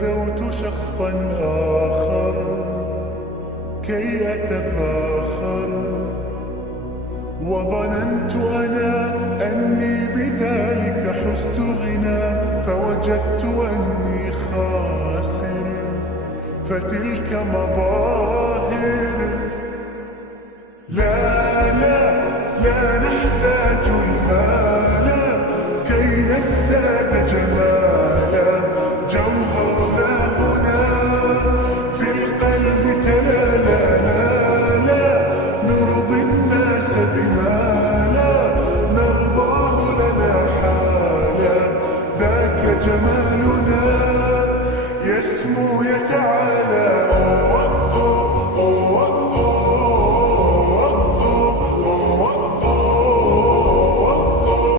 بدوت شخصا آخر كي أتفاخر، وظننت أنا أني بذلك حزت غنى، فوجدت أني خاسر. فتلك مظاهر. لا لا لا نحتاج المال كي نزداد جمالا،